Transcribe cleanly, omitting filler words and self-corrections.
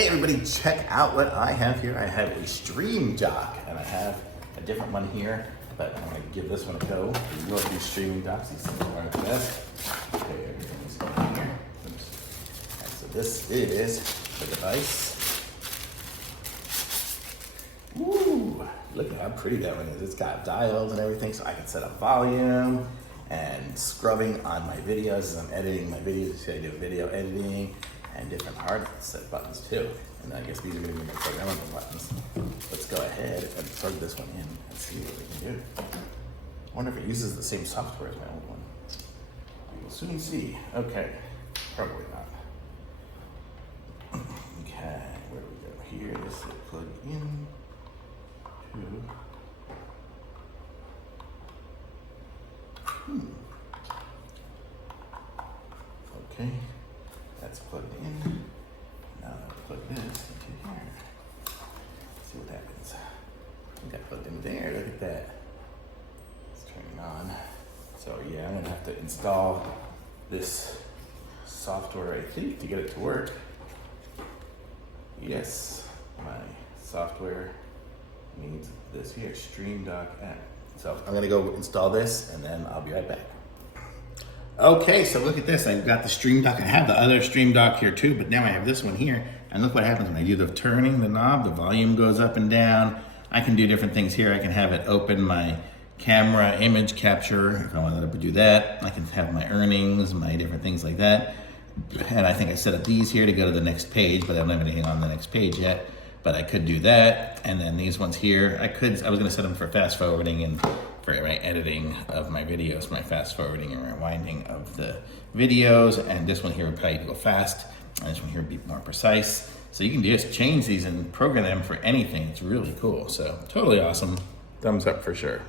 Hey everybody, check out what I have here. I have a stream dock, and I have a different one here, but I'm gonna give this one a go. You love these streaming docks, these things are the best. Okay, everything's going here. Oops. And so this is the device. Woo! Look at how pretty that one is. It's got dials and everything, so I can set up volume and scrubbing on my videos as I'm editing my videos. So I do video editing and different hard set buttons too. And I guess these are going to be my programmable buttons. Let's go ahead and plug this one in and see what we can do. I wonder if it uses the same software as my old one. We will soon see. Okay, probably not. Okay, where do we go? Here, this is plug in to. Okay, that's plugged in. Now I'll plug this into here. See what happens. We got plugged in there. Look at that. It's turning on. So yeah, I'm gonna have to install this software, I think, to get it to work. Yes, my software needs this here, Stream Dock app. So I'm gonna go install this and then I'll be right back. Okay, so look at this. I've got the Stream Dock. I have the other Stream Dock here too, but now I have this one here. And look what happens when I do the turning the knob, the volume goes up and down. I can do different things here. I can have it open my camera image capture if I wanted to do that. I can have my earnings, my different things like that. And I think I set up these here to go to the next page, but I don't have anything on the next page yet. But I could do that. And then these ones here, I was gonna set them for fast forwarding and for my editing of my videos, my fast forwarding and rewinding of the videos. And this one here would probably go fast. And this one here would be more precise. So you can just change these and program them for anything. It's really cool. So totally awesome. Thumbs up for sure.